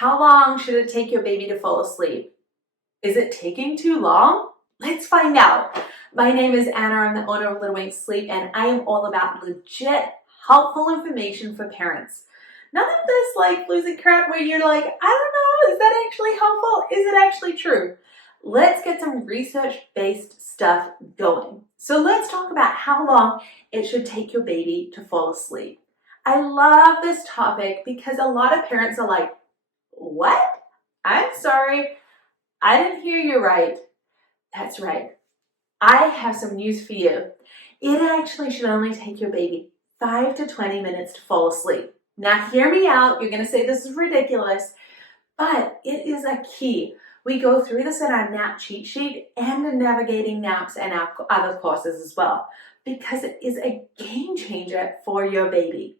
How long should it take your baby to fall asleep? Is it taking too long? Let's find out. My name is Anna. I'm the owner of Little Wing Sleep, and I am all about legit, helpful information for parents. None of this like losing crap where you're like, I don't know, is that actually helpful? Is it actually true? Let's get some research-based stuff going. So let's talk about how long it should take your baby to fall asleep. I love this topic because a lot of parents are like, what? I'm sorry, I didn't hear you right. That's right. I have some news for you. It actually should only take your baby 5 to 20 minutes to fall asleep. Now hear me out. You're going to say this is ridiculous, but it is a key. We go through this in our nap cheat sheet and in navigating naps and our other courses as well, because it is a game changer for your baby.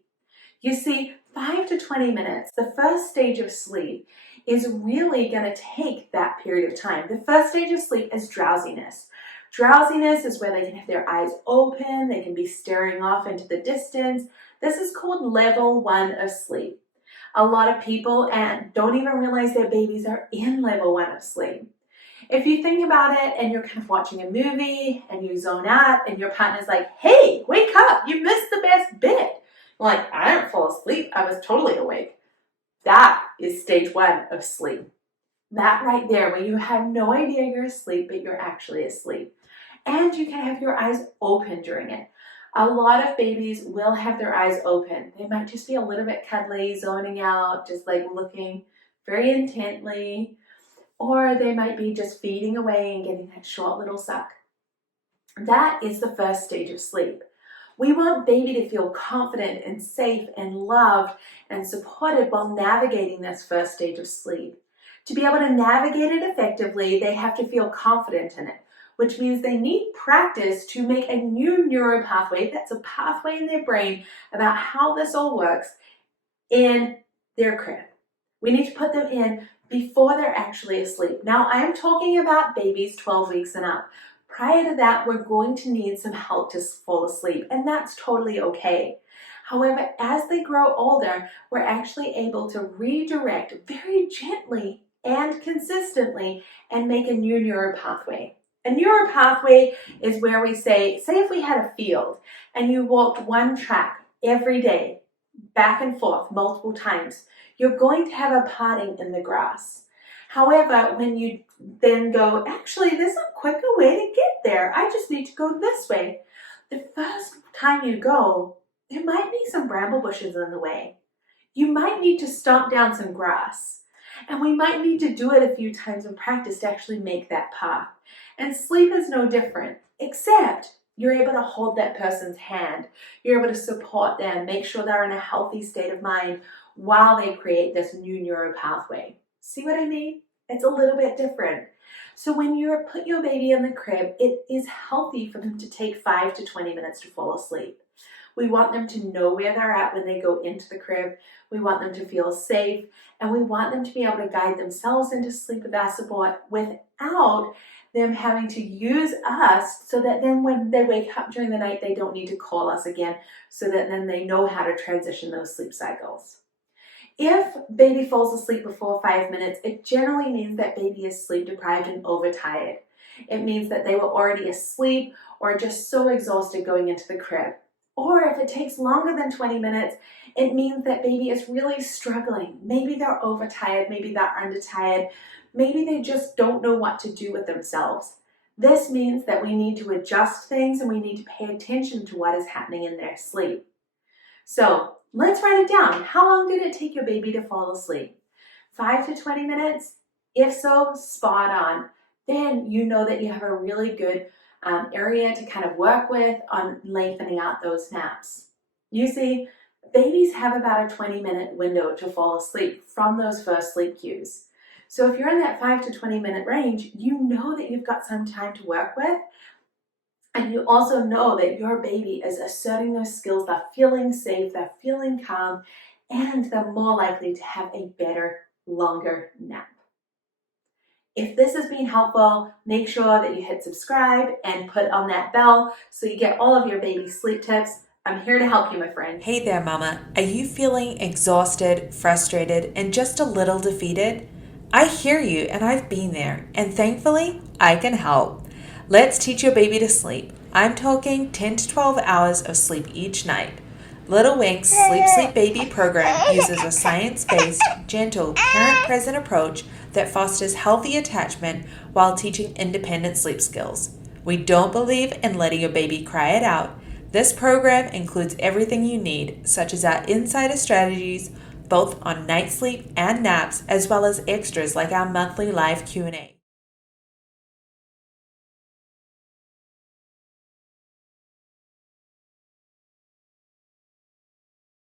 You see, 5 to 20 minutes, the first stage of sleep, is really going to take that period of time. The first stage of sleep is drowsiness. Drowsiness is where they can have their eyes open, they can be staring off into the distance. This is called level 1 of sleep. A lot of people don't even realize their babies are in level 1 of sleep. If you think about it and you're kind of watching a movie and you zone out and your partner's like, hey, wake up, you missed the best bit. Like, I didn't fall asleep, I was totally awake. That is stage 1 of sleep. That right there, where you have no idea you're asleep, but you're actually asleep. And you can have your eyes open during it. A lot of babies will have their eyes open. They might just be a little bit cuddly, zoning out, just like looking very intently. Or they might be just feeding away and getting that short little suck. That is the first stage of sleep. We want baby to feel confident and safe and loved and supported while navigating this first stage of sleep. To be able to navigate it effectively, they have to feel confident in it, which means they need practice to make a new neural pathway, that's a pathway in their brain about how this all works, in their crib. We need to put them in before they're actually asleep. Now, I'm talking about babies 12 weeks and up. Prior to that, we're going to need some help to fall asleep, and that's totally okay. However, as they grow older, we're actually able to redirect very gently and consistently and make a new neural pathway. A neural pathway is where we say if we had a field and you walked one track every day, back and forth multiple times, you're going to have a parting in the grass. However, when you then go, actually, there's a quicker way to get there. I just need to go this way. The first time you go, there might be some bramble bushes in the way. You might need to stomp down some grass. And we might need to do it a few times in practice to actually make that path. And sleep is no different, except you're able to hold that person's hand. You're able to support them, make sure they're in a healthy state of mind while they create this new neural pathway. See what I mean? It's a little bit different. So when you put your baby in the crib, it is healthy for them to take 5 to 20 minutes to fall asleep. We want them to know where they're at when they go into the crib. We want them to feel safe, and we want them to be able to guide themselves into sleep with our support without them having to use us, so that then when they wake up during the night, they don't need to call us again, so that then they know how to transition those sleep cycles. If baby falls asleep before 5 minutes, it generally means that baby is sleep deprived and overtired. It means that they were already asleep or just so exhausted going into the crib. Or if it takes longer than 20 minutes, it means that baby is really struggling. Maybe they're overtired, maybe they're undertired, maybe they just don't know what to do with themselves. This means that we need to adjust things and we need to pay attention to what is happening in their sleep. So let's write it down. How long did it take your baby to fall asleep? 5 to 20 minutes? If so, spot on. Then you know that you have a really good area to kind of work with on lengthening out those naps. You see, babies have about a 20-minute window to fall asleep from those first sleep cues. So if you're in that 5 to 20 minute range, you know that you've got some time to work with. And you also know that your baby is asserting those skills, they're feeling safe, they're feeling calm, and they're more likely to have a better, longer nap. If this has been helpful, make sure that you hit subscribe and put on that bell so you get all of your baby sleep tips. I'm here to help you, my friend. Hey there, Mama. Are you feeling exhausted, frustrated, and just a little defeated? I hear you, and I've been there, and thankfully, I can help. Let's teach your baby to sleep. I'm talking 10 to 12 hours of sleep each night. Little Wink's Sleep Baby program uses a science-based, gentle, parent-present approach that fosters healthy attachment while teaching independent sleep skills. We don't believe in letting your baby cry it out. This program includes everything you need, such as our insider strategies, both on night sleep and naps, as well as extras like our monthly live Q&A.